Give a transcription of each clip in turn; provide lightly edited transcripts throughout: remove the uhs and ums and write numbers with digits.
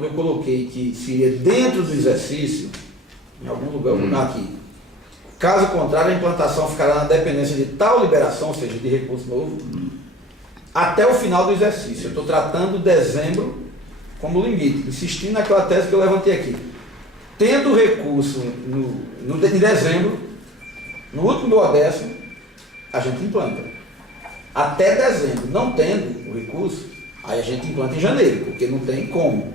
eu coloquei que seria dentro do exercício, em algum lugar aqui. Caso contrário, a implantação ficará na dependência de tal liberação, ou seja, de recurso novo, até o final do exercício. Eu estou tratando dezembro como limite, insistindo naquela tese que eu levantei aqui. Tendo recurso em dezembro, no último do 10º, a gente implanta. Até dezembro, não tendo o recurso, aí a gente implanta em janeiro, porque não tem como.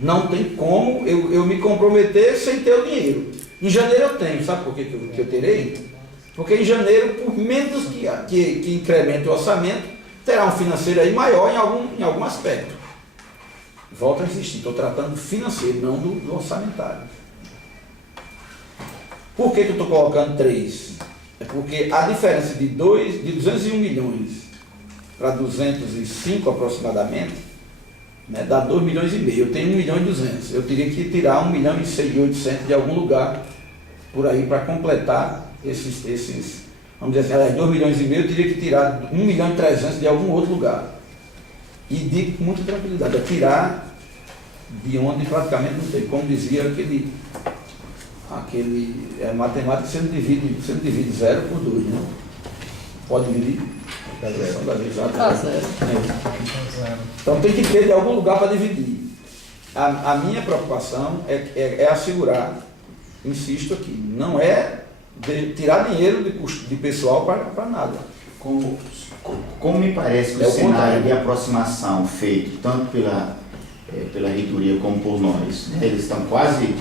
Não tem como eu me comprometer sem ter o dinheiro. Em janeiro eu tenho, sabe por que eu terei? Porque em janeiro, por menos que incremente o orçamento, terá um financeiro aí maior em algum aspecto. Volto a insistir, estou tratando do financeiro, não do orçamentário. Por que eu estou colocando 3? É porque a diferença de 201 milhões para 205 aproximadamente, né, dá 2 milhões e meio. Eu tenho 1 milhão e 200. Eu teria que tirar 1 milhão e 800 de algum lugar por aí para completar esses, vamos dizer assim, 2 milhões e meio, eu teria que tirar 1 milhão e 300 de algum outro lugar. E digo com muita tranquilidade, é tirar de onde praticamente não tem. Como dizia aquele matemática, você não divide 0 por 2, né? Pode dividir? Então tem que ter de algum lugar para dividir. A minha preocupação é assegurar, insisto aqui, não é tirar dinheiro de pessoal para nada. Como me parece que o cenário de aproximação feito tanto pela reitoria como por nós, né, eles estão quase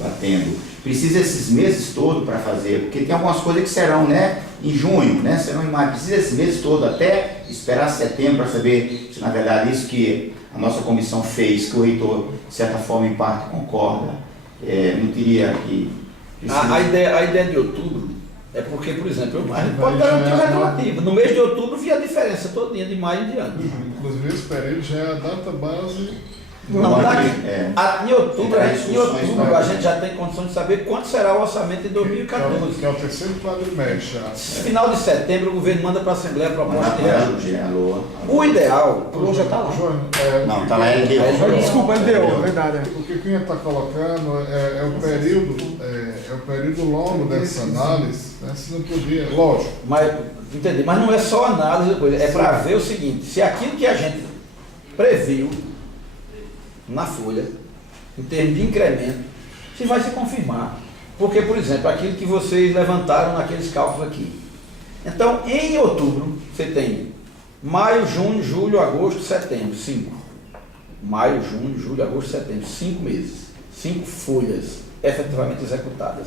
batendo, precisa esses meses todos para fazer, porque tem algumas coisas que serão, né, em junho, né, serão em maio, precisa esses meses todos até esperar setembro para saber se na verdade isso que a nossa comissão fez, que o reitor de certa forma em parte concorda, não teria que... A ideia de outubro é porque, por exemplo, a gente pode garantir o retroativo. No mês de outubro via a diferença todinha de maio em diante. Inclusive esse período já é a data base. Não, em outubro a gente já tem condição de saber quanto será o orçamento em 2014. Que é o terceiro quadrimestre. Final de setembro o governo manda para a Assembleia a proposta de reajuste. O ideal, o já está lá. Não, está lá, ele deu. Desculpa, ele deu, verdade. O que Cunha está colocando é o período longo dessa análise, né? Se não podia, lógico. Entendi, mas não é só análise, é para ver o seguinte, se aquilo que a gente previu na folha, em termos de incremento, se vai se confirmar. Porque, por exemplo, aquilo que vocês levantaram naqueles cálculos aqui. Então, em outubro, você tem maio, junho, julho, agosto, setembro, 5. Maio, junho, julho, agosto, setembro, 5 meses. 5 folhas efetivamente executadas.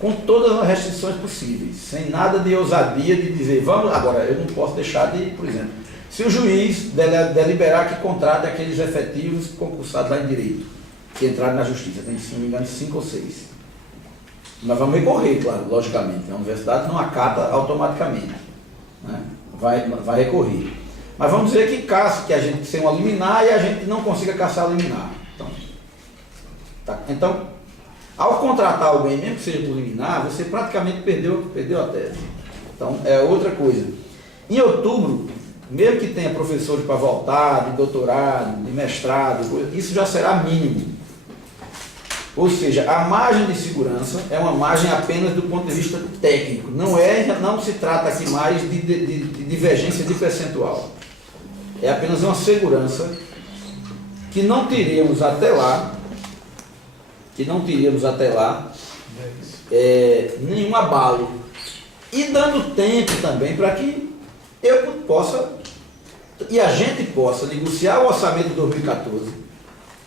Com todas as restrições possíveis, sem nada de ousadia de dizer, vamos, agora, eu não posso deixar de, por exemplo, se o juiz deliberar que contrate aqueles efetivos concursados lá em direito, que entraram na justiça, tem, se não me engano, 5 ou 6. Nós vamos recorrer, claro, logicamente. A universidade não acata automaticamente, né? Vai recorrer. Mas vamos dizer que caso que a gente seja uma liminar e a gente não consiga caçar a liminar. Então, ao contratar alguém, mesmo que seja por liminar, você praticamente perdeu a tese. Então, é outra coisa. Em outubro, mesmo que tenha professores para voltar, de doutorado, de mestrado, isso já será mínimo. Ou seja, a margem de segurança é uma margem apenas do ponto de vista técnico. Não se trata aqui mais de divergência de percentual. É apenas uma segurança que não teríamos até lá, nenhum abalo. E dando tempo também para que eu possa, e a gente possa negociar o orçamento de 2014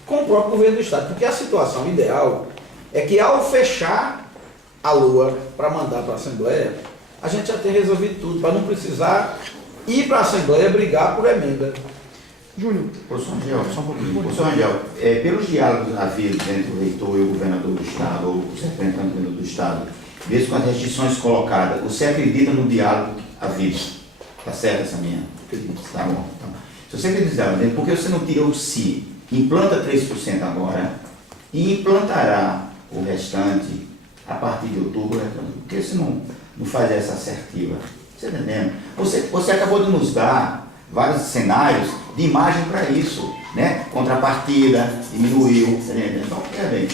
com o próprio governo do Estado, porque a situação ideal é que ao fechar a LOA para mandar para a Assembleia, a gente já tenha resolvido tudo, para não precisar ir para a Assembleia brigar por emenda. Júnior. Professor Angel, só um pouquinho. Professor Angel, pelos diálogos havidos entre o reitor e o governador do Estado, ou o representante do governador do Estado, mesmo com as restrições colocadas, você acredita no diálogo havido? Está certo essa minha? Tá bom. Então, se você acredita, por que você não tira o se? Implanta 3% agora e implantará o restante a partir de outubro? Por que você não faz essa assertiva? Você está entendendo? Você acabou de nos dar vários cenários de imagem para isso, né? Contrapartida, diminuiu, então, bem,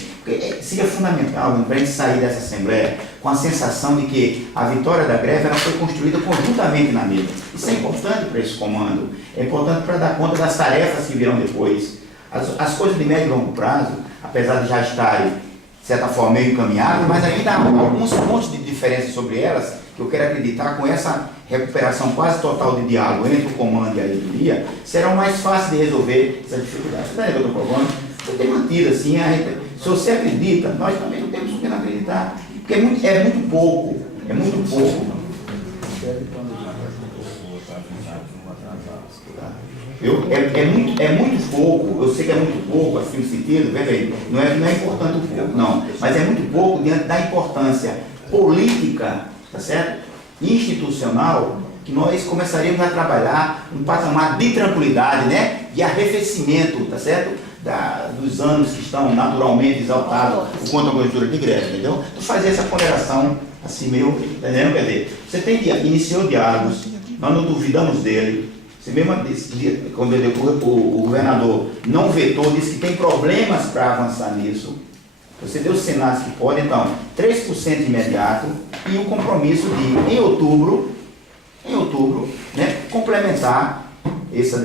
seria fundamental para a gente sair dessa Assembleia com a sensação de que a vitória da greve ela foi construída conjuntamente na mesa. Isso é importante para esse comando, é importante para dar conta das tarefas que virão depois. As coisas de médio e longo prazo, apesar de já estarem, de certa forma, meio encaminhadas, mas ainda há alguns pontos de diferença sobre elas, que eu quero acreditar com essa recuperação quase total de diálogo entre o comando e a reitoria, serão mais fáceis de resolver essa dificuldade. Você está entendendo o que eu estou falando? Eu tenho mantido assim, se você acredita, nós também não temos o que não acreditar, porque é muito pouco, é muito pouco. É muito pouco, eu sei que é muito pouco, assim, no sentido, não é importante o pouco, não, mas é muito pouco diante da importância política, tá certo? Institucional, que nós começaríamos a trabalhar um patamar de tranquilidade, né? De arrefecimento, tá certo? Dos anos que estão naturalmente exaltados por conta da conjuntura de greve, entendeu? Então fazer essa ponderação assim meio, entendeu? Quer dizer, você iniciou diálogos, nós não duvidamos dele. Você mesmo disse, quando o governador não vetou, disse que tem problemas para avançar nisso. Você deu os cenários que podem, então, 3% imediato e o compromisso de, em outubro, né, complementar essa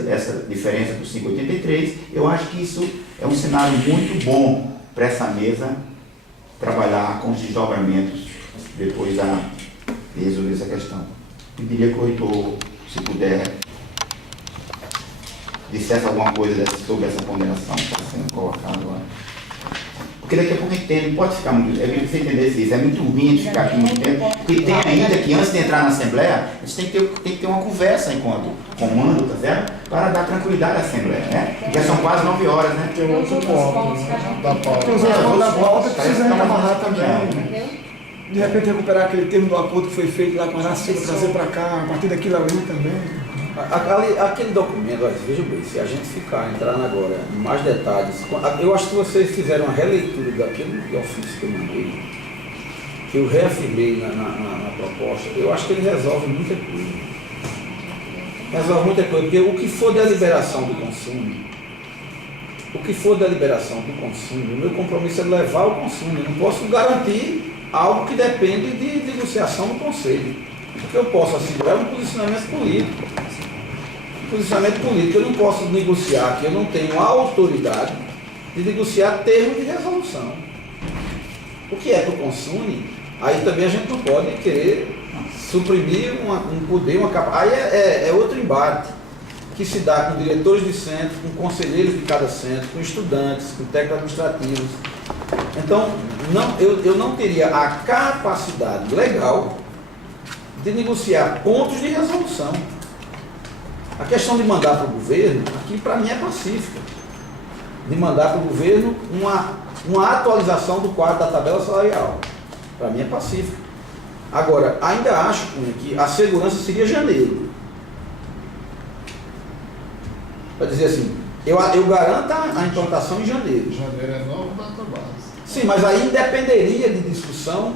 diferença dos 5,83. Eu acho que isso é um cenário muito bom para essa mesa trabalhar com os desdobramentos depois de resolver essa questão. Eu diria que o reitor, se puder, dissesse alguma coisa sobre essa ponderação que está sendo colocada agora. Porque daqui a pouco a gente tem, não pode ficar muito. É bem você entender isso, é muito ruim a gente ficar aqui muito tempo, porque tem ainda que antes de entrar na Assembleia, a gente tem que ter uma conversa enquanto comando, tá certo? Para dar tranquilidade à Assembleia, né? Já são quase 9 horas, né? Tem outro ponto, né? Da pauta. Tem os pontos da pauta que precisa Tá amarrar também. De repente recuperar aquele termo do acordo que foi feito lá com a Silva, trazer para cá, a partir daquilo ali também. Aquele documento, veja bem, se a gente entrar agora em mais detalhes, eu acho que vocês fizeram uma releitura daquele ofício que eu mandei, que eu reafirmei na proposta, eu acho que ele resolve muita coisa. Porque o que for da liberação do consumo, o meu compromisso é levar o consumo, eu não posso garantir algo que depende de negociação do Conselho. O que eu posso assegurar é um posicionamento político. Eu não posso negociar, que eu não tenho a autoridade de negociar termos de resolução. O que é que o consumo? Aí também a gente não pode querer suprimir um poder, uma capacidade. Aí é outro embate que se dá com diretores de centro, com conselheiros de cada centro, com estudantes, com técnicos administrativos. Então, eu não teria a capacidade legal de negociar pontos de resolução. A questão de mandar para o governo, aqui para mim é pacífica. De mandar para o governo uma atualização do quadro da tabela salarial. Para mim é pacífica. Agora, ainda acho que a segurança seria janeiro. Para dizer assim, eu garanto a implantação em janeiro. Janeiro é novo database. Sim, mas aí independeria de discussão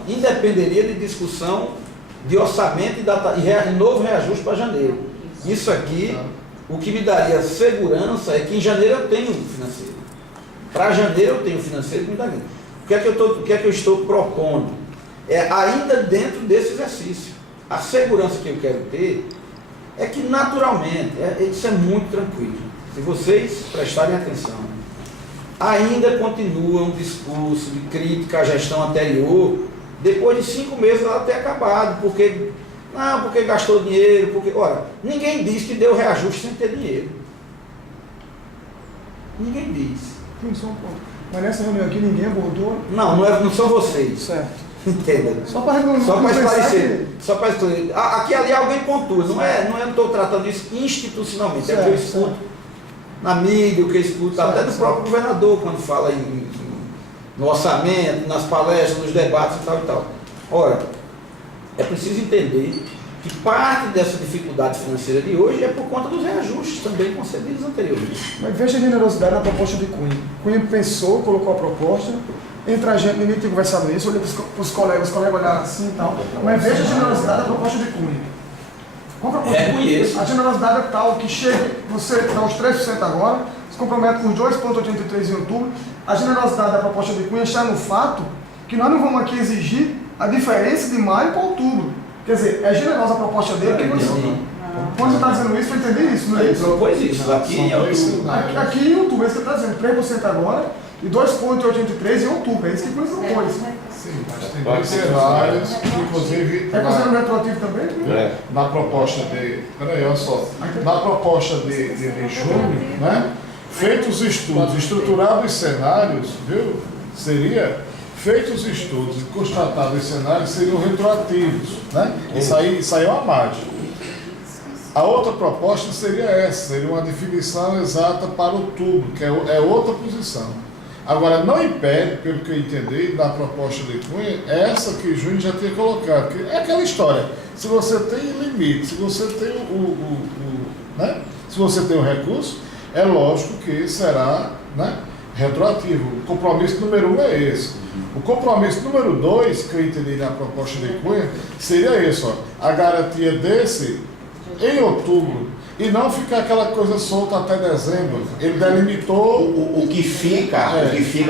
de orçamento e novo reajuste para janeiro. Isso aqui, o que me daria segurança é que em janeiro eu tenho financeiro. Para janeiro eu tenho financeiro que me dá grana. O que é que eu estou propondo? É ainda dentro desse exercício. A segurança que eu quero ter é que naturalmente, isso é muito tranquilo. Se vocês prestarem atenção, ainda continua um discurso de crítica à gestão anterior, depois de 5 meses ela ter acabado, porque gastou dinheiro, olha, ninguém diz que deu reajuste sem ter dinheiro. Ninguém diz. Só um pouco. Mas nessa reunião aqui ninguém abordou. Não são vocês. Certo. Entenda. Só para esclarecer. Aqui ali alguém pontua. Não estou tratando isso institucionalmente. Certo, é o que eu escuto na mídia, o que eu escuto até do próprio governador, quando fala no orçamento, nas palestras, nos debates e tal. Ora, é preciso entender que parte dessa dificuldade financeira de hoje é por conta dos reajustes também concedidos anteriormente. Mas veja a generosidade na proposta de Cunha. Cunha pensou, colocou a proposta, entre a gente, ninguém tinha conversado isso, olhei para os colegas olharam assim e tal. Mas veja a generosidade da proposta de Cunha. Qual que é a coisa? Reconheço. A generosidade é tal que chega, você dá os 3% agora, se compromete com os 2,83 em outubro. A generosidade da proposta de Cunha está no fato que nós não vamos aqui exigir a diferença de maio para outubro. Quer dizer, é generosa a proposta dele, que quando você está dizendo isso, para entender isso, não é Ele isso? propôs isso aqui em outubro. Aqui em outubro, é isso que você está dizendo, 3% agora e 2,83 em outubro, é isso que Cunha propôs. Sim, mas tem dois cenários, que inclusive É considerado retroativo também? na proposta de. Peraí, olha só. Na proposta de junho, né? Feitos os estudos, estruturados os cenários, viu? Seria feitos os estudos e constatados os cenários seriam retroativos, né? Isso aí é uma mágica. A outra proposta seria essa, seria uma definição exata para outubro, que é outra posição. Agora, não impede, pelo que eu entendi, da proposta de Cunha, essa que Junho já tinha colocado, que é aquela história, se você tem limite, se você tem né? Se você tem o recurso, é lógico que será, né, retroativo. O compromisso número 1 é esse. O compromisso número 2, que eu entendi na proposta de Cunha, seria esse, ó, a garantia desse em outubro, e não ficar aquela coisa solta até dezembro. Ele delimitou. O que fica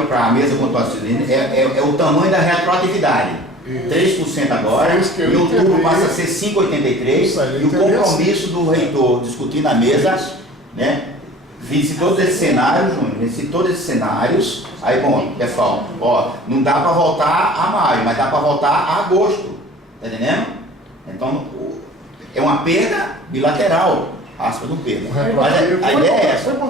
para a mesa constitucional é o tamanho da retroatividade. 3% agora, em outubro passa a ser 5,83%, e o compromisso do reitor discutir na mesa, né? Visse todos esses cenários, Júnior, visse todos esses cenários. Aí, bom, pessoal, ó, não dá para voltar a maio, mas dá para voltar a agosto. Tá entendendo? Então, é uma perda bilateral. Aspas do perda. Mas a ideia é essa. 3%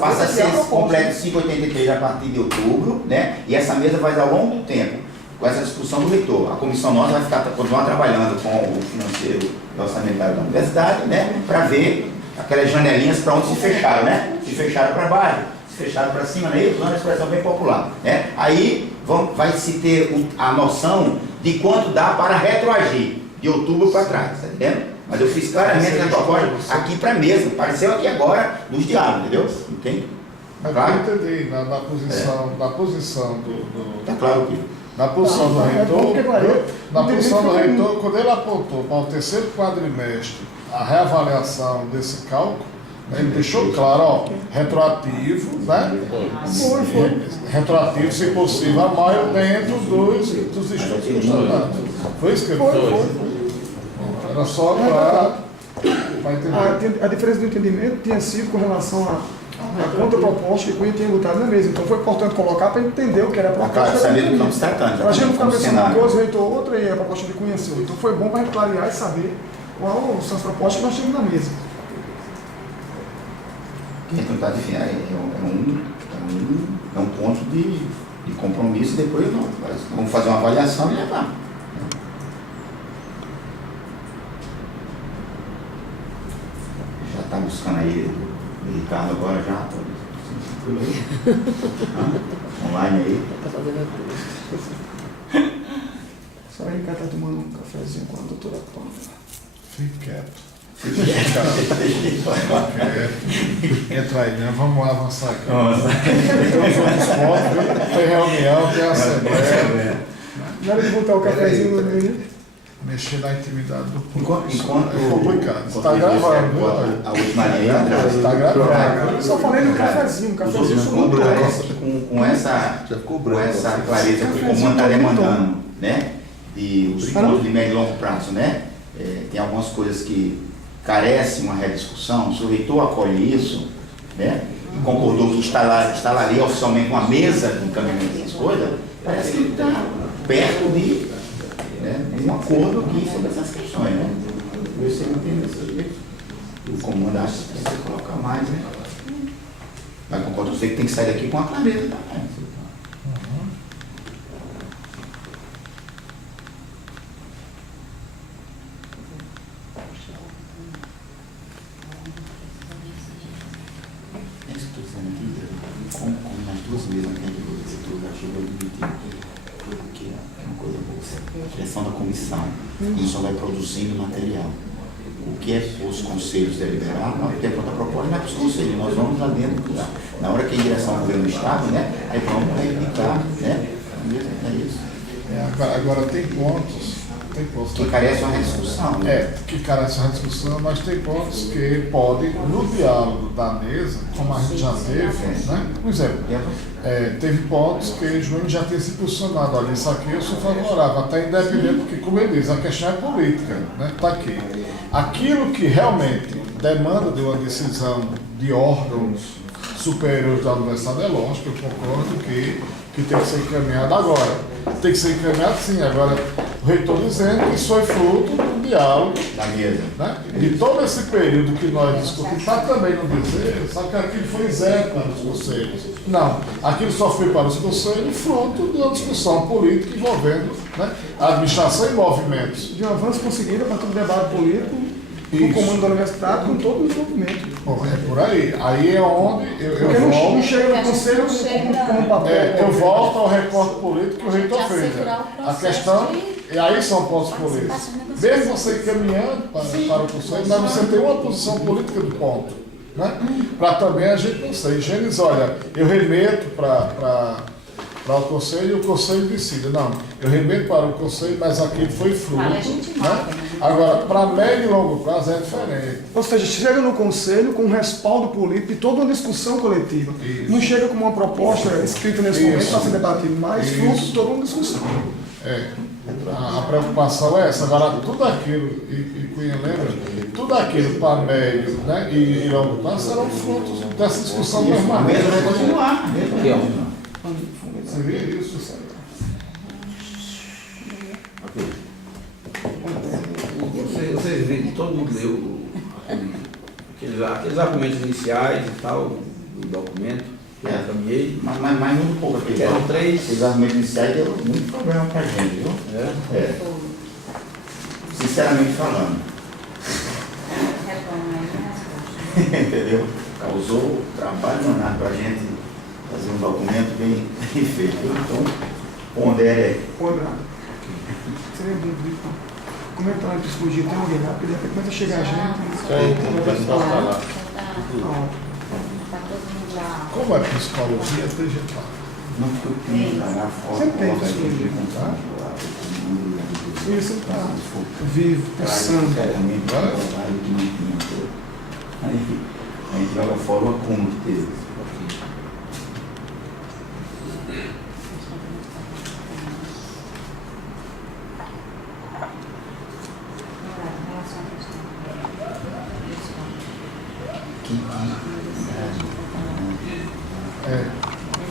passa a ser completo 5,83 a partir de outubro, né? E essa mesa vai ao longo do tempo, com essa discussão do reitor. A comissão nossa vai continuar trabalhando com o financeiro e orçamentário da universidade, né? Para ver aquelas janelinhas para onde se fecharam, né? Se fecharam para baixo, se fecharam para cima, né? Usando uma expressão bem popular, né? Aí vai se ter a noção de quanto dá para retroagir de outubro para trás, tá entendendo? Mas eu fiz claramente a proposta aqui para a mesa, apareceu aqui agora nos diálogos, entendeu? Entende? Mas Claro? eu entendi, na posição do Tá claro que. na posição do reitor, na posição do Entendi. reitor, quando ele apontou para o terceiro quadrimestre a reavaliação desse cálculo, né, ele deixou claro, ó, retroativo, né? Retroativo, se possível, a maio dentro dos estudos constatados. Foi isso que ele falou? Era só para entender. A diferença do entendimento tinha sido com relação à contraproposta que Cunha tinha botado na mesa. Então foi importante colocar para entender o que era a proposta. Claro, saber do que estamos tratando. Para a gente não ficar como pensando uma cenário. coisa, o reitor outra e a proposta de Cunha sua. Então foi bom para a gente clarear e saber quais são as propostas que nós temos na mesa. Então está definido, é um ponto de compromisso e depois não. Vamos fazer uma avaliação e levar. Já está buscando aí o Ricardo agora já. Online aí. Só ele está tomando um cafezinho com a doutora Pamela. Fique quieto. Entra aí, né? Vamos avançar aqui. Tem reunião, tem assembleia. Na hora de botar o cafezinho no meio. Mexer na intimidade do público. Enquanto É complicado. Está gravando, viu? a última linha, Está gravando. Eu só falei no cafezinho, com essa clareza que o comando está demandando, né? De os pontos de médio e longo prazo, né? Tem algumas coisas que carecem uma rediscussão. Se o reitor acolhe isso, né? E concordou que instalaria oficialmente uma mesa de encaminhamento dessas coisas, parece que ele está perto de um acordo aqui sobre essas questões, né? Você não tem o comando acha que precisa colocar mais, né? Mas concordo com você que tem que sair daqui com a clareza também. É isso que eu estou dizendo aqui, como nas duas mesas que a gente citou, já chegou a dividir, porque é uma coisa boa. A direção da comissão, e só vai produzindo material. O que é os conselhos deliberar, não tem outra proposta, não é para os conselhos, nós vamos lá dentro. Na hora que a direção do governo do Estado, né, aí vamos reivindicar, né? É isso. Agora tem pontos tem pontos Que carece uma rediscussão. Né? que carece uma discussão, mas tem pontos que podem, no diálogo da mesa, como a gente já teve, né? Por exemplo, teve pontos que o Júnior já tinha se posicionado, olha, isso aqui eu sou favorável, até independente, porque, como ele diz, a questão é política, né? Está aqui. Aquilo que realmente demanda de uma decisão de órgãos superiores da universidade, é lógico, eu concordo que tem que ser encaminhado agora. Tem que ser encaminhado sim. Agora, o reitor dizendo que isso foi fruto do diálogo Da mesa. né? E todo esse período que nós discutimos, está também no dizer, só que aquilo foi zero para os conselhos. Não, aquilo só foi para os conselhos fruto de uma discussão política envolvendo, né, a administração e movimentos. De um avanço conseguido a partir do debate político, no Isso. comando da universidade, com todo o desenvolvimento. Bom, é por aí. Aí é onde Porque eu não volto. chega no conselho como papel. Eu volto ao recorte político que o reitor Já fez. segurar Né? o A processo questão, de e aí são pontos políticos. participação Mesmo você caminhando para o conselho, mas você tem uma posição política do ponto. Né? Para também a gente não sei. Gênesis, olha, eu remeto para o conselho e o conselho decide. Não, eu remeto para o conselho, mas aquilo foi fruto. Fala, a gente Né? nota, né? Agora, para médio e longo prazo é diferente. Ou seja, chega no conselho com um respaldo político e toda uma discussão coletiva. Isso. Não chega com uma proposta escrita nesse momento para ser debatida, mas Isso. fruto de toda uma discussão. A preocupação é essa. Agora, tudo aquilo, e Cunha lembra, tudo aquilo para médio, né, e longo prazo serão frutos dessa discussão A normal. mesa vai continuar. A mesa vai Que é continuar. Seria isso. Vocês veem que todo mundo leu aqueles argumentos iniciais e tal, do documento que eu encaminhei. Mas muito pouco aqui. Que eram três. Esses argumentos iniciais deu muito problema para a gente, viu? É. Sinceramente falando. Retoma aí a resposta. Entendeu? Causou trabalho danado para a gente fazer um documento bem feito. Então, pondere. Ponderado. Seria bom, Vitor. Comentar antes do dia, tem alguém lá, porque de repente começa a chegar a gente. Tá todo mundo lá. Como é psicologia, tem gente lá. Não ficou clínica na forma. Sempre tem psicologia, tá? Isso está vivo, pensando. Aí a gente joga fora o acúmulo que teve.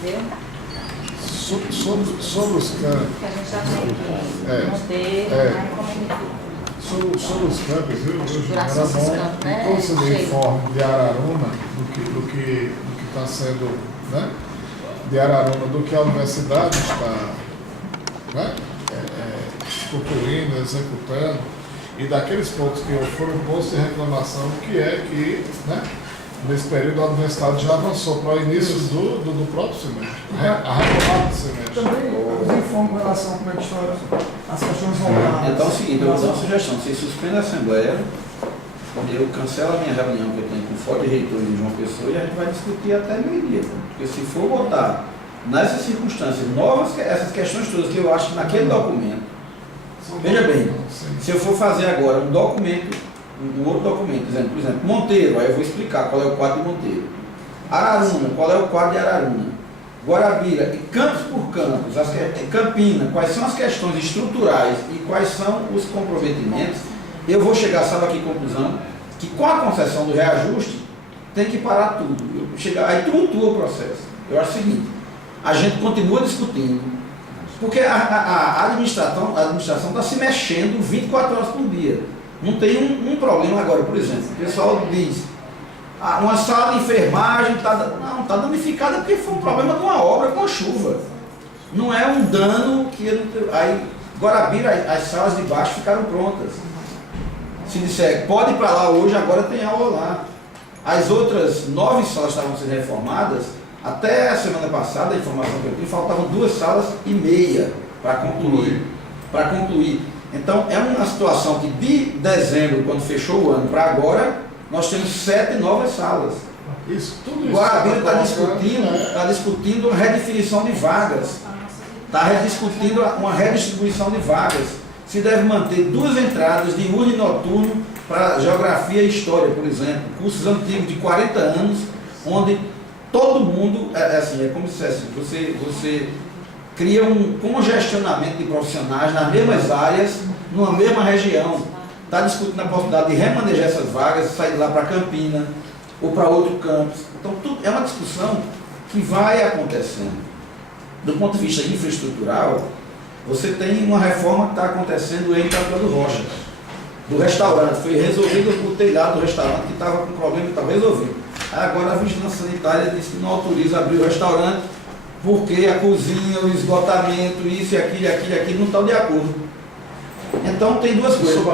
Entendeu? Sobre os campos, Que a gente já tem aqui. Monteiro, É. né? Como é que sobre os campos, viu? Hoje era Duração dos bom campos, né? todo esse Chega. informe de Araruna, do que está sendo, né? De Araruna, do que a universidade está, né? Concluindo, executando, e daqueles pontos que foram postos de reclamação, que é que, né? Nesse período a universidade já avançou para o início do próprio semestre, a retomada do semestre. Também os informes com relação a como é que estão as questões voltadas. Então é o seguinte, eu vou dar uma sugestão. Você suspende a Assembleia, eu cancelo a minha reunião que eu tenho com o Fórum de Reitores de João Pessoa e a gente vai discutir até meio-dia. Porque se for botar nessas circunstâncias novas, essas questões todas que eu acho que naquele documento, veja bem, se eu for fazer agora um documento, um outro documento, por exemplo, Monteiro, aí eu vou explicar qual é o quadro de Monteiro. Araruna, qual é o quadro de Araruna. Guarabira, campos por campos, Campina, quais são as questões estruturais e quais são os comprometimentos, eu vou chegar, sabe a que conclusão? Que com a concessão do reajuste, tem que parar tudo. Aí tumultua o processo. Eu acho o seguinte, a gente continua discutindo, porque a administração está se mexendo 24 horas por dia. Não tem um problema agora, por exemplo, o pessoal diz, uma sala de enfermagem está danificada porque foi um problema de uma obra com a chuva. Não é um dano que... Aí, Guarabira, as salas de baixo ficaram prontas. Se disser, pode ir para lá hoje, agora tem aula lá. As outras 9 salas estavam sendo reformadas, até a semana passada, a informação que eu tinha, faltavam 2 salas e meia para concluir. Então, é uma situação que de dezembro, quando fechou o ano, para agora, nós temos 7 novas salas. Tudo isso Guarabira está colocando, discutindo uma redefinição de vagas, está discutindo uma redistribuição de vagas. se deve manter 2 entradas de diurno e noturno para geografia e história, por exemplo, cursos antigos de 40 anos, onde todo mundo, assim, é como se dissesse, você cria um congestionamento de profissionais nas mesmas áreas, numa mesma região. Está discutindo a possibilidade de remanejar essas vagas, sair de lá para Campina ou para outro campus. Então, tudo é uma discussão que vai acontecendo. Do ponto de vista infraestrutural, você tem uma reforma que está acontecendo em Itapuã do Rocha, do restaurante. Foi resolvido o telhado do restaurante que estava com problema e estava resolvido. Agora a vigilância sanitária disse que não autoriza abrir o restaurante porque a cozinha, o esgotamento, isso e aquilo não estão de acordo. Então tem duas coisas.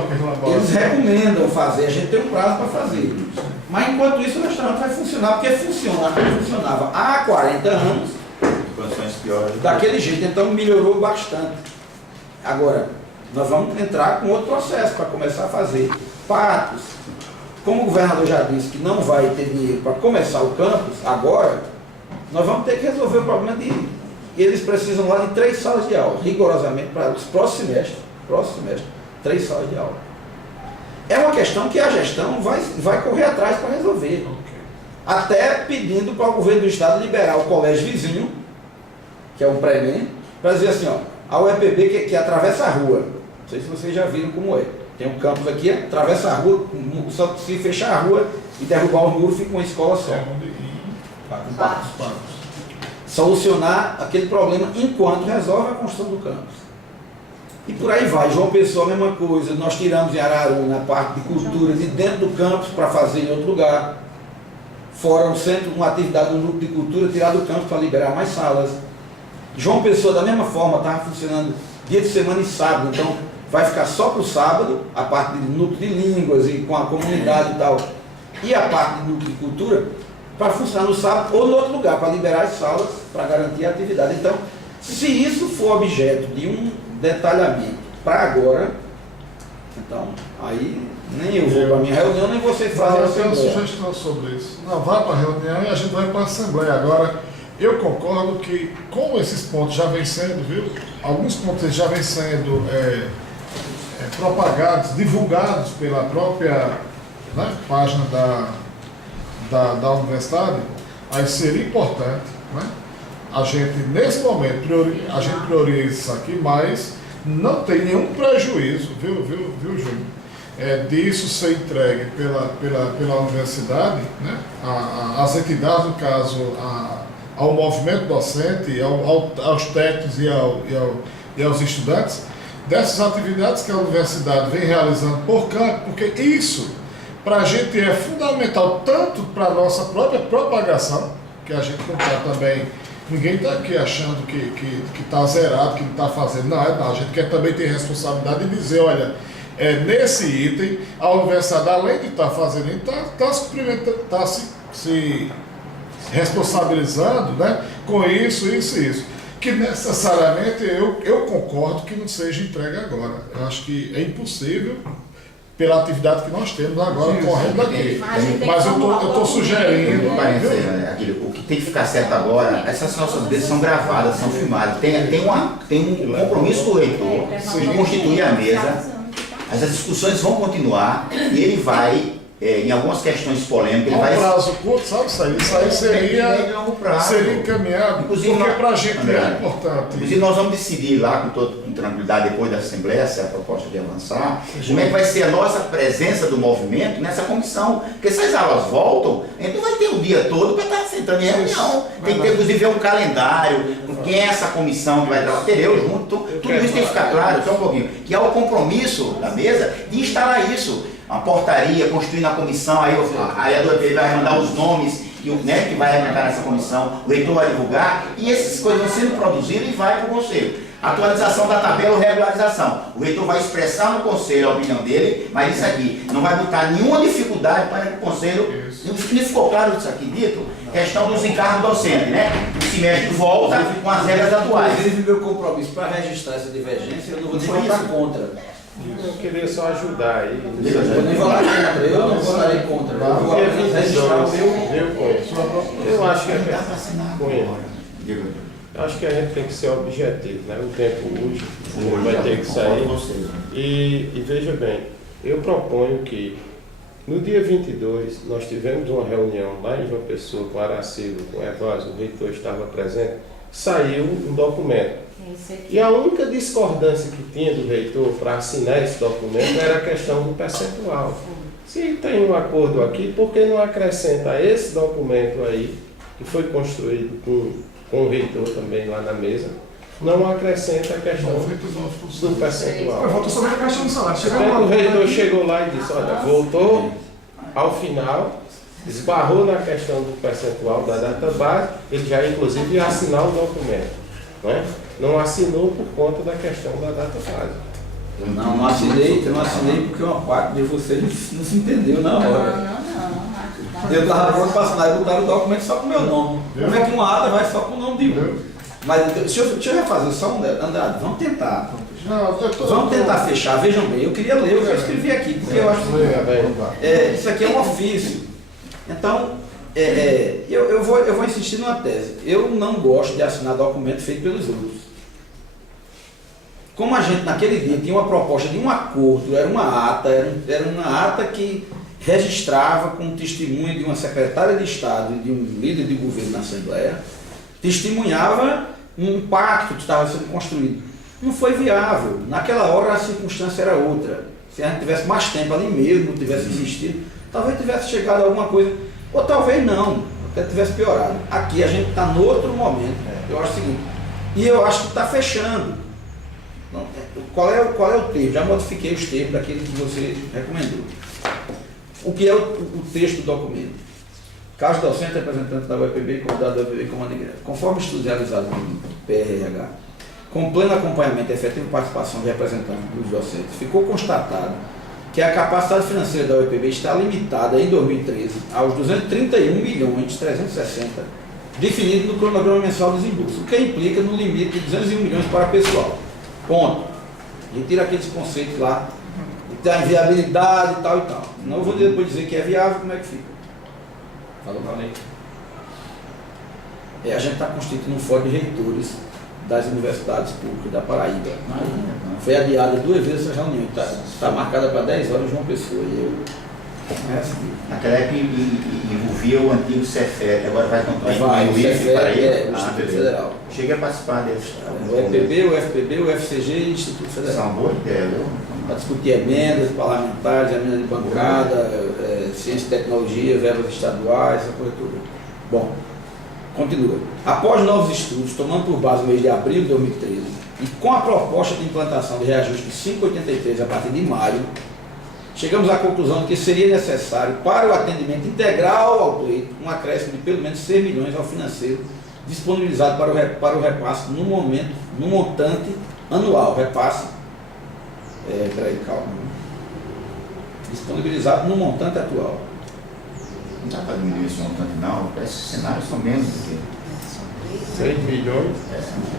Eles recomendam fazer, a gente tem um prazo para fazer. Mas enquanto isso o restaurante vai funcionar, porque funcionava há 40 anos Condições piores. daquele jeito, então melhorou bastante. Agora, nós vamos entrar com outro processo para começar a fazer. Patos, como o governador já disse que não vai ter dinheiro para começar o campus agora, nós vamos ter que resolver o problema de eles precisam lá de 3 salas de aula, rigorosamente para os próximos semestres, 3 salas de aula. É uma questão que a gestão vai correr atrás para resolver. Até pedindo para o governo do estado liberar o colégio vizinho, que é um pré-ENEM, para dizer assim, ó, a UEPB que atravessa a rua. Não sei se vocês já viram como é. Tem um campus aqui, atravessa a rua, só se fechar a rua e derrubar o muro, fica uma escola só. Solucionar aquele problema enquanto resolve a construção do campus. E por aí vai. João Pessoa, a mesma coisa. Nós tiramos em Araru, na parte de cultura, de dentro do campus para fazer em outro lugar. Fora um centro, uma atividade do núcleo de cultura, tirar do campus para liberar mais salas. João Pessoa, da mesma forma, estava funcionando dia de semana e sábado. Então, vai ficar só para o sábado, a parte do núcleo de línguas e com a comunidade e tal. E a parte do núcleo de cultura, para funcionar no sábado ou no outro lugar, para liberar as salas, para garantir a atividade. Então, se isso for objeto de um detalhamento para agora, então, aí nem eu vou para a minha reunião, nem vocês fazem a Eu tenho uma assembleia. sugestão sobre isso. Não, vai para a reunião e a gente vai para a Assembleia. Agora, eu concordo que, como esses pontos já vêm sendo, viu? Alguns pontos já vêm sendo propagados, divulgados pela própria, né, página da universidade, aí seria importante, né, a gente, nesse momento, a gente prioriza isso aqui, mas não tem nenhum prejuízo, viu, Júnior? Disso ser entregue pela universidade, né, às entidades, no caso, ao movimento docente, aos técnicos e aos estudantes, dessas atividades que a universidade vem realizando por campo, porque isso, para a gente, é fundamental, tanto para a nossa própria propagação, que a gente não está também, ninguém está aqui achando que está zerado, que não está fazendo, não, a gente quer também ter responsabilidade de dizer, olha, nesse item, a universidade, além de estar fazendo, está se responsabilizando, né, com isso. Que necessariamente eu concordo que não seja entregue agora. Eu acho que é impossível pela atividade que nós temos agora correndo aqui. Mas eu estou sugerindo. O que tem que ficar certo agora, essas nossas vezes são gravadas, são filmadas. Tem um compromisso do reitor de constituir a mesa. Essas discussões vão continuar e ele vai, em algumas questões polêmicas, ele vai. Prazo curto, sabe? Isso aí seria encaminhado, inclusive, porque para a gente André, é importante. Inclusive, nós vamos decidir lá com tranquilidade, depois da Assembleia, se é a proposta de avançar, como é que vai ser a nossa presença do movimento nessa comissão. Porque se as aulas voltam, a gente não vai ter o dia todo para estar sentando em reunião. Tem que ter, inclusive, um calendário, quem é essa comissão que vai trabalhar, ter eu junto. Tudo isso tem que ficar claro, só um pouquinho. Que é o compromisso da mesa de instalar isso. Uma portaria, constituindo a comissão, aí a área do EPB vai mandar os nomes que vai representar nessa comissão, o reitor vai divulgar, e essas coisas vão sendo produzidas e vai para o conselho. Atualização da tabela ou regularização. O reitor vai expressar no conselho a opinião dele, mas isso aqui não vai botar nenhuma dificuldade para que o conselho. Não ficou claro isso aqui dito? Questão dos encargos docentes, né? O semestre volta com as regras atuais. Inclusive, meu compromisso para registrar essa divergência, eu não vou nem votar contra. Eu queria só ajudar aí. Eu vou nem votar contra, eu não votarei contra. Eu vou registrar o meu. Eu acho que é Dá para assinar agora. Acho que a gente tem que ser objetivo, né? O tempo útil Hoje vai já ter que concordo sair. com vocês, né? E veja bem, eu proponho que no dia 22 nós tivemos uma reunião lá em João Pessoa com Aracilo, com Evásio, o reitor estava presente, saiu um documento. Esse aqui. E a única discordância que tinha do reitor para assinar esse documento era a questão do percentual. Se tem um acordo aqui, por que não acrescenta esse documento aí, que foi construído com o reitor também lá na mesa, não acrescenta a questão 99%. do Eu percentual? volto sobre a questão do salário. Chegamos Até lá, que o reitor chegou lá e disse, olha, voltou ao final, esbarrou na questão do percentual da data base, ele já inclusive ia assinar o documento, né? Não assinou por conta da questão da data base. Não assinei porque uma parte de vocês não se entendeu na hora. Não. Eu estava pronto para assinar e botaram o documento só com o meu nome. Como é que uma ata vai só com o nome de um? Mas deixa eu refazer só um detalhe. Andrade, vamos tentar. Vamos tentar fechar. Vejam bem, eu queria ler o que eu escrevi aqui, porque eu acho que isso aqui é um ofício. Então, eu vou insistir numa tese. Eu não gosto de assinar documento feito pelos outros. Como a gente naquele dia tinha uma proposta de um acordo, era uma ata que registrava com testemunho de uma secretária de Estado e de um líder de governo na Assembleia, testemunhava um pacto que estava sendo construído. Não foi viável. Naquela hora a circunstância era outra. Se a gente tivesse mais tempo ali mesmo, tivesse insistido, talvez tivesse chegado a alguma coisa, ou talvez não, até tivesse piorado. Aqui a gente está no outro momento. Eu acho o seguinte, e eu acho que está fechando. Qual é o termo? Já modifiquei os termos daquele que você recomendou. O que é o texto do documento? Caso docente, representante da UEPB e convidado da UEPB como greve. Conforme estudos realizados no PRH, com pleno acompanhamento e efetiva participação de representantes dos docentes, ficou constatado que a capacidade financeira da UEPB está limitada em 2013 aos 231.360.000, definido no cronograma mensal de desembolso, o que implica no limite de 201 milhões para pessoal. Ponto. Retira aqueles conceitos lá, da inviabilidade e tal e tal. Não vou depois dizer que é viável, como é que fica? Falou para mim. A gente está constituindo um fórum de reitores das universidades públicas da Paraíba. Foi adiada 2 vezes essa reunião. Está marcada para 10 horas em João Pessoa. E eu Naquela época envolvia o antigo Cefet, agora vai o o IFE para o Instituto Federal. Cheguei a participar desse. O EPB, o FPB, o FCG e o Instituto Essa é Federal. uma boa ideia, viu? Para discutir emendas parlamentares, emenda de bancada, ciência e tecnologia, verbas estaduais, essa coisa toda. Bom, continua. Após novos estudos, tomando por base o mês de abril de 2013, e com a proposta de implantação de reajuste de 5,83 a partir de maio, chegamos à conclusão de que seria necessário, para o atendimento integral ao pleito, um acréscimo de pelo menos 6 milhões ao financeiro disponibilizado para o repasse no montante anual. Repasse, disponibilizado no montante atual. Não dá para diminuir esse montante, não. Esses cenários são menos do que. 6 milhões.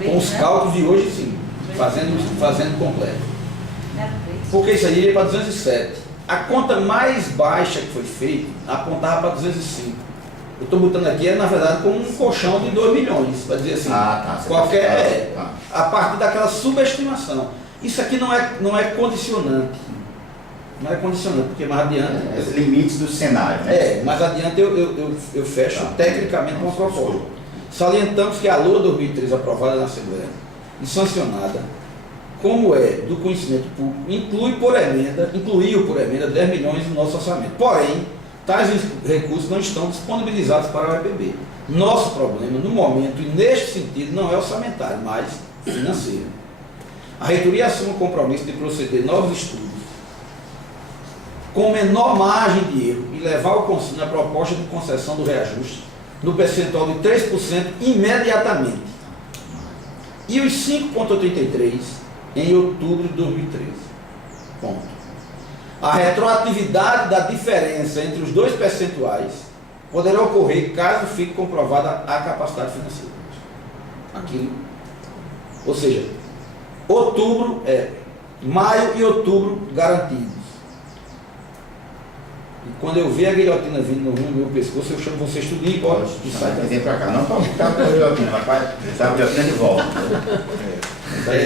Com os cálculos de hoje, sim, fazendo completo. Porque isso aí iria para 207. A conta mais baixa que foi feita apontava para 205. Eu estou botando aqui, na verdade, como um colchão de 2 milhões, para dizer assim, qualquer, a partir daquela subestimação. Isso aqui não é condicionante. Não é condicionante, porque mais adiante... Os limites do cenário, né? Mais adiante eu fecho tecnicamente com a proposta. Salientamos que a LOA 2013, aprovada na Assembleia e sancionada, como é do conhecimento público, incluiu por emenda 10 milhões no nosso orçamento. Porém, tais recursos não estão disponibilizados para a UEPB. Nosso problema, no momento, e neste sentido, não é orçamentário, mas financeiro. A reitoria assume o compromisso de proceder novos estudos com menor margem de erro e levar ao Conselho a proposta de concessão do reajuste no percentual de 3% imediatamente. E os 5,83% em outubro de 2013. Ponto. A retroatividade da diferença entre os dois percentuais poderá ocorrer caso fique comprovada a capacidade financeira. Aquilo. Ou seja, maio e outubro garantidos. E quando eu ver a guilhotina vindo no meu pescoço, eu chamo vocês tudinho e pode e sai Pode vir para cá. Não para ficar com a guilhotina, mas para dar a guilhotina de volta.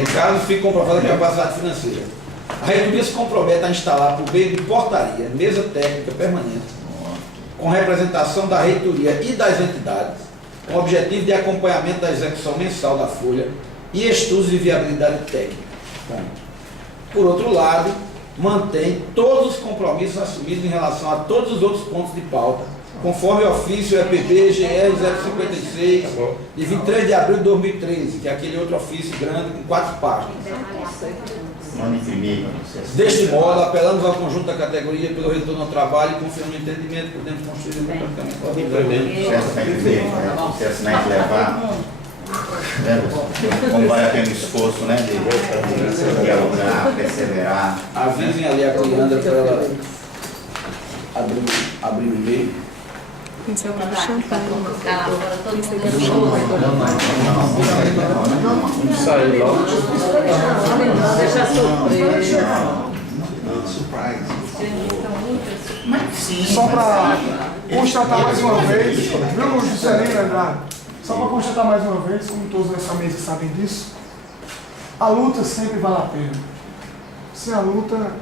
Em caso, fique comprovada a capacidade financeira. A reitoria se compromete a instalar, por meio de portaria, mesa técnica permanente, com representação da reitoria e das entidades, com o objetivo de acompanhamento da execução mensal da folha e estudos de viabilidade técnica. Bom, por outro lado, mantém todos os compromissos assumidos em relação a todos os outros pontos de pauta, conforme o ofício EPB GR 056, de 23 de abril de 2013, que é aquele outro ofício grande com 4 páginas. Manda imprimir. Deste modo, apelamos ao conjunto da categoria pelo retorno ao trabalho e confiando no entendimento, podemos construir praticamente. Processo para imprimir, processo não é levar. Como vai havendo esforço, né? De dialogar, perseverar. Avisem ali a Cleandra para ela abrir o e-mail. Tá lá fora, todo mundo Sai logo. deixa surpresa. Só para constatar mais uma vez, viu, Juscelino Andrade? Só para constatar mais uma vez, como todos nessa mesa sabem disso, a luta sempre vale a pena. Sem a luta,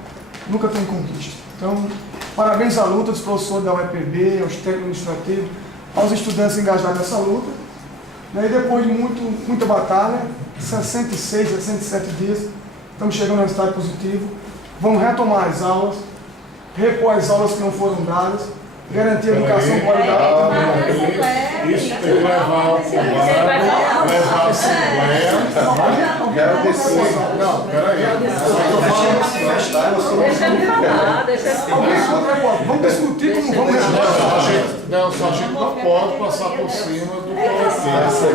nunca tem conquista. Então, parabéns à luta dos professores da UEPB, aos técnicos administrativos, aos estudantes engajados nessa luta. E aí, depois de muita batalha, 66, 67 dias, estamos chegando a um resultado positivo. Vamos retomar as aulas, repor as aulas que não foram dadas, garantir a educação de qualidade. Isso tem que levar ao comando, levar a assembleia. Não, peraí. Deixa ele falar, deixa ele falar. Vamos discutir como vamos resolver. Não, só a gente não pode passar por cima do coletivo.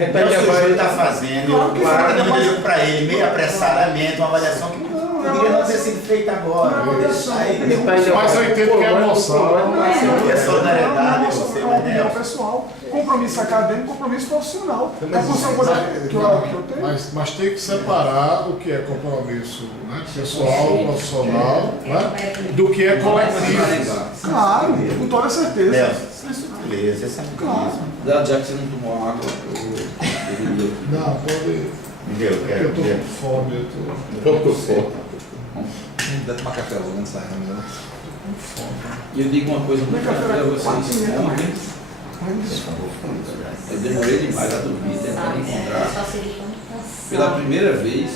Então, se o Júlio está fazendo, eu claro, para ele, meio apressadamente, uma avaliação que poderia não ter sido feita agora. Vou deixar aí. Mas eu entendo que é emoção. É solidariedade, você vai Opinião pessoal, compromisso acadêmico, compromisso profissional. É função coisa que eu tenho. Mas tem que separar o que é compromisso, né, pessoal, profissional, né, do que é coletivo. Claro, com toda certeza. Léo, beleza, essa é Claro. Já que você não tomou água, eu deveria. Não, pode. Entendeu? Eu tô Quero com fome, eu tô. Deve tomar café logo antes da reunião. E eu digo uma coisa muito tranquila a vocês. Ontem, eu demorei demais a dormir, tentando encontrar. Pela primeira vez,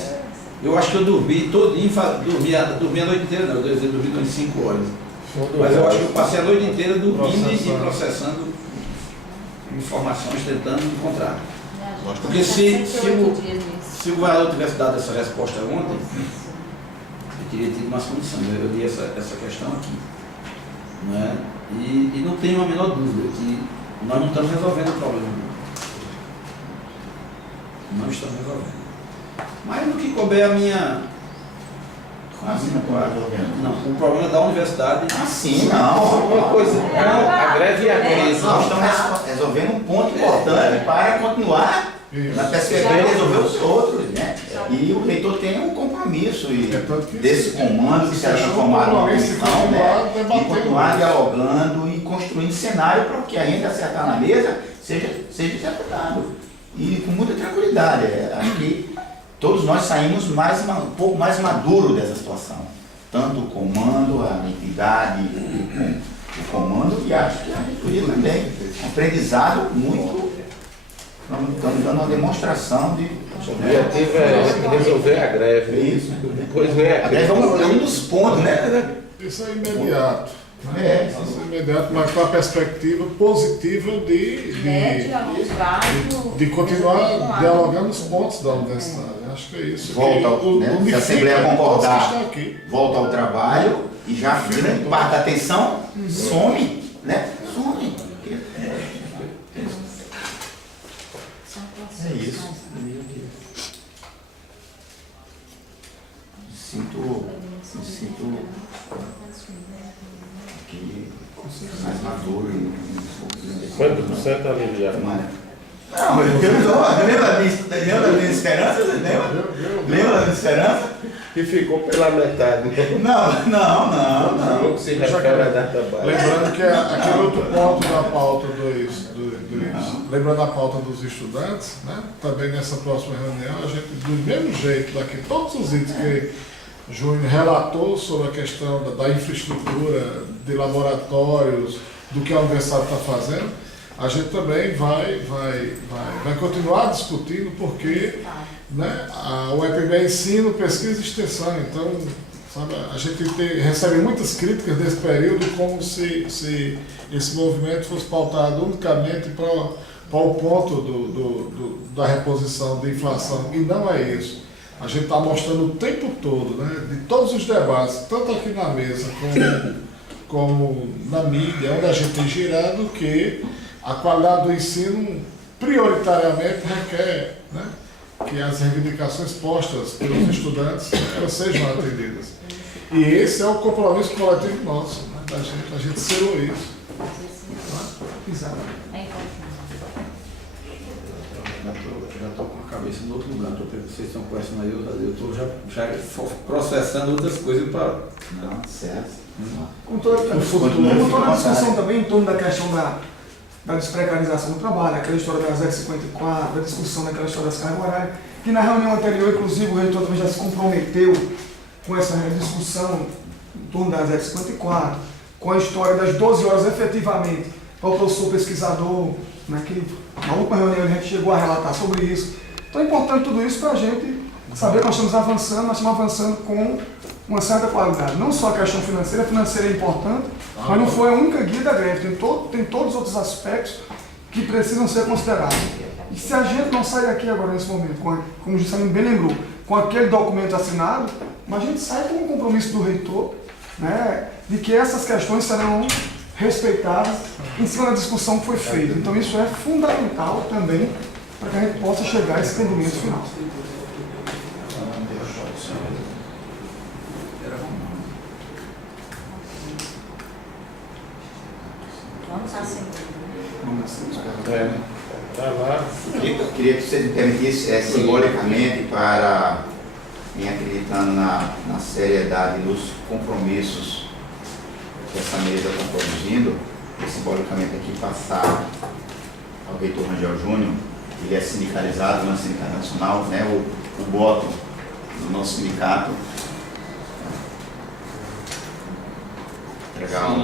eu acho que eu dormi todinho, dormi a noite inteira, não, eu dormi umas 5 horas. Mas eu acho que eu passei a noite inteira dormindo e processando informações, tentando encontrar. Porque se o governador tivesse dado essa resposta ontem, eu teria tido umas condições, eu li essa questão aqui. Não é? E não tenho a menor dúvida que nós não estamos resolvendo o problema. Não estamos resolvendo. Mas no que couber a minha. Não, o problema da universidade. Ah, sim, não. Uma coisa, a greve e a crise. Nós estamos resolvendo um ponto importante para continuar na perspectiva de resolver os outros, né? E o reitor tem um compromisso desse comando que será formado uma comissão, né? E continuar dialogando e construindo cenário para que a gente acertar na mesa seja executado. E com muita tranquilidade. Acho que todos nós saímos um pouco mais maduro dessa situação. Tanto o comando, a entidade, o comando, e acho que a reitoria também. Um aprendizado muito. Estamos dando uma demonstração de. O objetivo é resolver a greve. Isso. Depois vem a A greve é um dos pontos, né? Isso é imediato. É. Isso é imediato, mas com a perspectiva positiva de continuar dialogando os pontos da universidade. Acho que é isso. Volta ao, né? Se a Assembleia concordar, aqui. volta ao trabalho e já grande parte da atenção some, né? Some. É isso. Me sinto aqui mais maduro e Quanto por cento aliviado? Não, lembra da minha esperança? Você lembra? Lembra da minha esperança? Que ficou pela metade, né? Não. No que se refere à data base. Lembrando que aquele outro ponto da pauta lembrando a pauta dos estudantes, né? Também nessa próxima reunião, a gente, do mesmo jeito, daqui todos os itens que Júnior relatou sobre a questão da infraestrutura, de laboratórios, do que a universidade está fazendo, a gente também vai continuar discutindo, porque, né, o EPB é ensino, pesquisa e extensão. Então, sabe, a gente recebe muitas críticas desse período, como se esse movimento fosse pautado unicamente para o ponto da reposição de inflação, e não é isso. A gente está mostrando o tempo todo, né, de todos os debates, tanto aqui na mesa como na mídia, onde a gente tem girado, que a qualidade do ensino prioritariamente requer, né, que as reivindicações postas pelos estudantes elas sejam atendidas. E esse é o compromisso coletivo nosso, né, a gente selou isso. Exato. Já estou com a cabeça em outro lugar. Vocês estão conversando aí, eu estou já processando outras coisas para. Não, certo. Com toda a discussão também em torno da questão da desprecarização do trabalho, aquela história das 0,54, da discussão daquela história das cargas horárias, que na reunião anterior, inclusive, o reitor também já se comprometeu com essa discussão em torno das 0,54, com a história das 12 horas efetivamente para o professor pesquisador, na última reunião a gente chegou a relatar sobre isso. Então é importante tudo isso para a gente saber que nós estamos avançando, mas estamos avançando com uma certa qualidade. Não só a questão financeira é importante, mas não foi a única guia da greve, tem todos os outros aspectos que precisam ser considerados. E se a gente não sair daqui agora nesse momento, como o Juscelino bem lembrou, com aquele documento assinado, mas a gente sai com um compromisso do reitor, né, de que essas questões serão respeitadas em cima da discussão que foi feita. Então isso é fundamental também para que a gente possa chegar a esse entendimento final. Vamos assim. Tá lá. Eu queria que você me permitisse simbolicamente, para me acreditando na seriedade dos compromissos que essa mesa está produzindo, e simbolicamente aqui passar ao reitor Rangel Júnior. Ele é sindicalizado no Sindicato Nacional, né, o voto do nosso sindicato. Entregar ao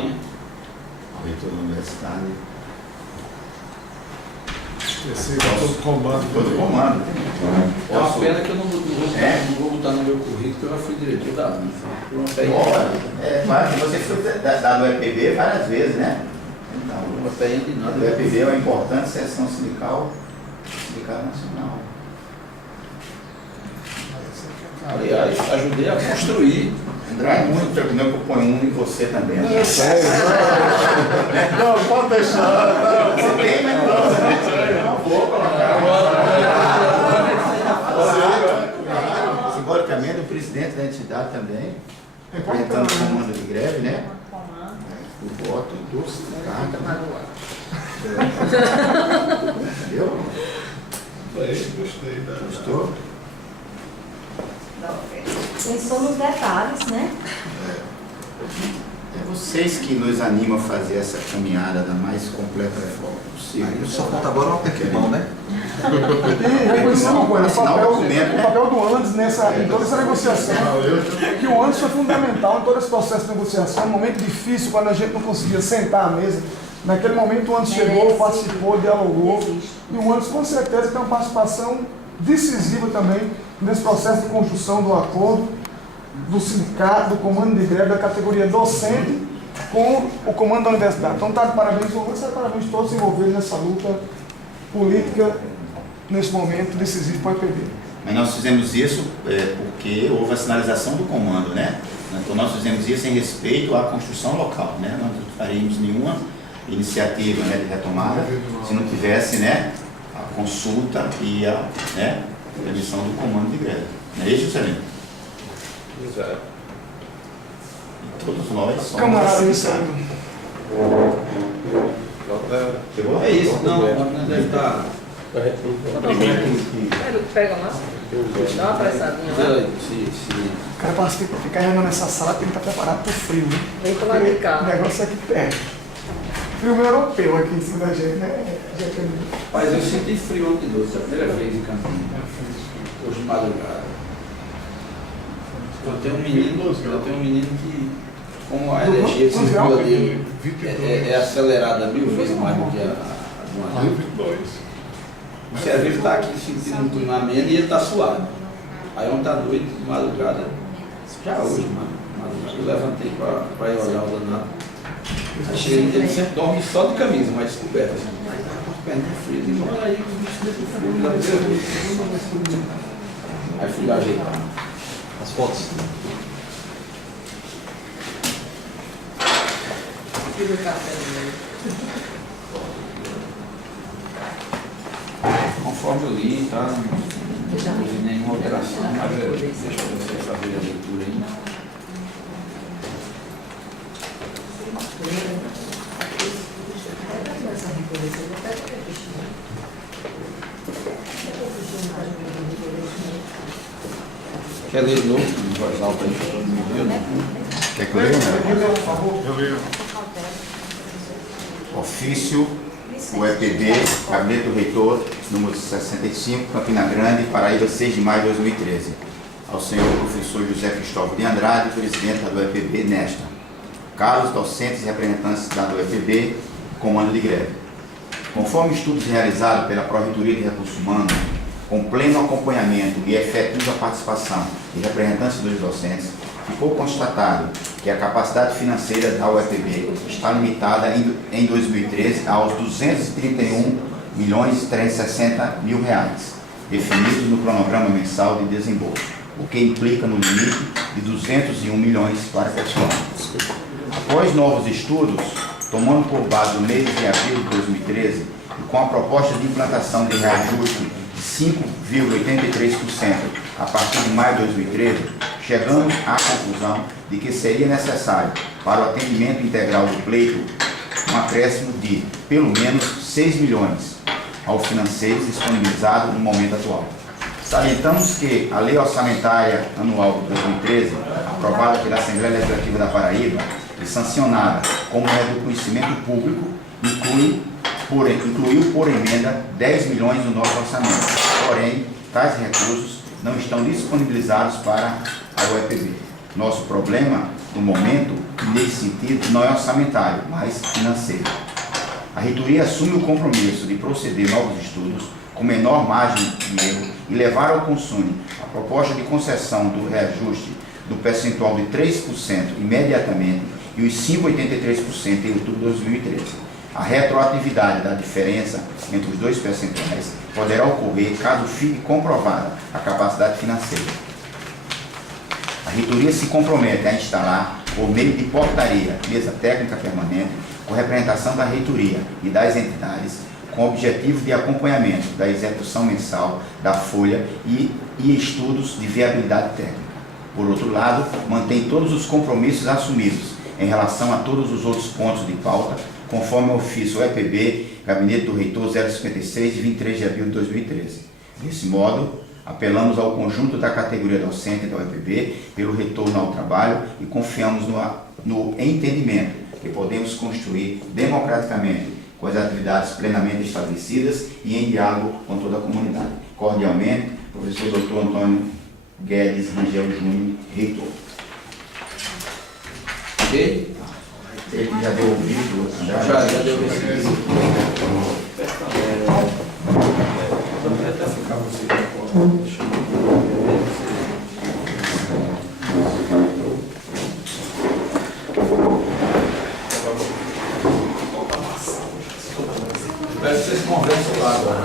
reitor da universidade. Esse todo comando. Todo comando. É uma pena que eu não vou botar no meu currículo, porque eu já fui diretor da ANFA. Claro, você foi dado no EPB várias vezes, né? Então, Não tem de nada. o EPB é uma importante seção sindical nacional. Aliás, ajudei a construir. André, muito que eu ponho um em você também. É sério, não, pode deixar. Você tem, mas não vou colocar. Simbolicamente, o presidente da entidade também, representando o comando de greve, né? O voto do sindicato. Entendeu? Gostei. Gostou? Pensou nos detalhes, né? É vocês que nos animam a fazer essa caminhada da mais completa reforma possível. Aí só falta agora uma mão, né? E reconhecer uma coisa, Assinar o documento, o papel do Andes em toda essa negociação, que o Andes foi fundamental em todo esse processo de negociação, um momento difícil, quando a gente não conseguia sentar à mesa. Naquele momento o Andes chegou, participou, dialogou, e o Andes com certeza tem uma participação decisiva também nesse processo de construção do acordo do sindicato, do comando de greve da categoria docente com o comando da universidade. Então está de parabéns ao Andes, está de parabéns a todos envolvidos nessa luta política nesse momento decisivo para o EPB. Mas nós fizemos isso porque houve a sinalização do comando, né? Então nós fizemos isso em respeito à construção local, né? Nós não faríamos nenhuma iniciativa, né, de retomada se não tivesse, né, a consulta e a, né, emissão do comando de greve. Não é isso, Juscelino? Exato. E todos nós somos Camarada, isso sindicato. Falta Chegou? É isso, não deve estar Pega lá. Dá uma apressadinha lá. O cara passa a ficar reunindo nessa sala, tem que estar preparado para o frio, né? Vem pro lado de O cá. negócio aqui perto. Frio europeu aqui em cima da gente, né? Mas eu senti frio ontem de noite, a primeira vez em Campinas. Hoje de madrugada. Eu tenho um menino que, como a energia circula dele é acelerada 1000 vezes mais do que a do adulto. 22. O cérebro está aqui sentindo um clima ameno e ele está suado. Aí ontem à noite, de madrugada, já hoje, de madrugada, eu levantei para ir olhar o danado. Aí cheguei, ele sempre dorme só de camisa, mas descoberto. Assim. As pernas frias, e olha aí, o bicho desse frio, da primeira vez. Aí fui lá ajeitar. As fotos. Fiz o café no meio. Conforme eu li, tá? Não houve nenhuma alteração, mas deixa você fazer a leitura aí. Quer ler de novo? Em voz alta aí, para todo mundo ver, né? Quer que eu leia, né? Por favor. Eu leio. Ofício, o EPB, Gabinete do Reitor, número 65, Campina Grande, Paraíba, 6 de maio de 2013. Ao senhor professor José Cristóvão de Andrade, presidente da UEPB, nesta. Caros docentes e representantes da UEPB, comando de greve. Conforme estudos realizados pela Pró-Reitoria de Recursos Humanos, com pleno acompanhamento e efetiva participação de representantes dos docentes, ficou constatado que a capacidade financeira da UEPB está limitada em 2013 aos R$ 231.360.000 reais, definidos no cronograma mensal de desembolso, o que implica no limite de 201 milhões para este ano. Após novos estudos, tomando por base o mês de abril de 2013 e com a proposta de implantação de reajuste de 5,83% a partir de maio de 2013, chegamos à conclusão de que seria necessário, para o atendimento integral do pleito, um acréscimo de, pelo menos, 6 milhões ao financeiro disponibilizado no momento atual. Salientamos que a Lei Orçamentária Anual de 2013, aprovada pela Assembleia Legislativa da Paraíba e sancionada como é do conhecimento público, incluiu por emenda 10 milhões no nosso orçamento. Porém, tais recursos não estão disponibilizados para a UEPB. Nosso problema, no momento, nesse sentido, não é orçamentário, mas financeiro. A reitoria assume o compromisso de proceder novos estudos com menor margem de erro e levar ao consune a proposta de concessão do reajuste do percentual de 3% imediatamente e os 5,83% em outubro de 2013. A retroatividade da diferença entre os dois percentuais poderá ocorrer caso fique comprovada a capacidade financeira. A reitoria se compromete a instalar, por meio de portaria, mesa técnica permanente, com representação da reitoria e das entidades, com objetivo de acompanhamento da execução mensal da folha e estudos de viabilidade técnica. Por outro lado, mantém todos os compromissos assumidos em relação a todos os outros pontos de pauta, conforme o ofício EPB, Gabinete do Reitor 056, de 23 de abril de 2013. Desse modo, apelamos ao conjunto da categoria docente da UEPB pelo retorno ao trabalho e confiamos no entendimento que podemos construir democraticamente com as atividades plenamente estabelecidas e em diálogo com toda a comunidade. Cordialmente, professor Dr. Antônio Guedes Rangel Júnior, reitor. Ok? Ele já deu ouvido? Já deu ouvido. Espero que vocês conversem lá agora.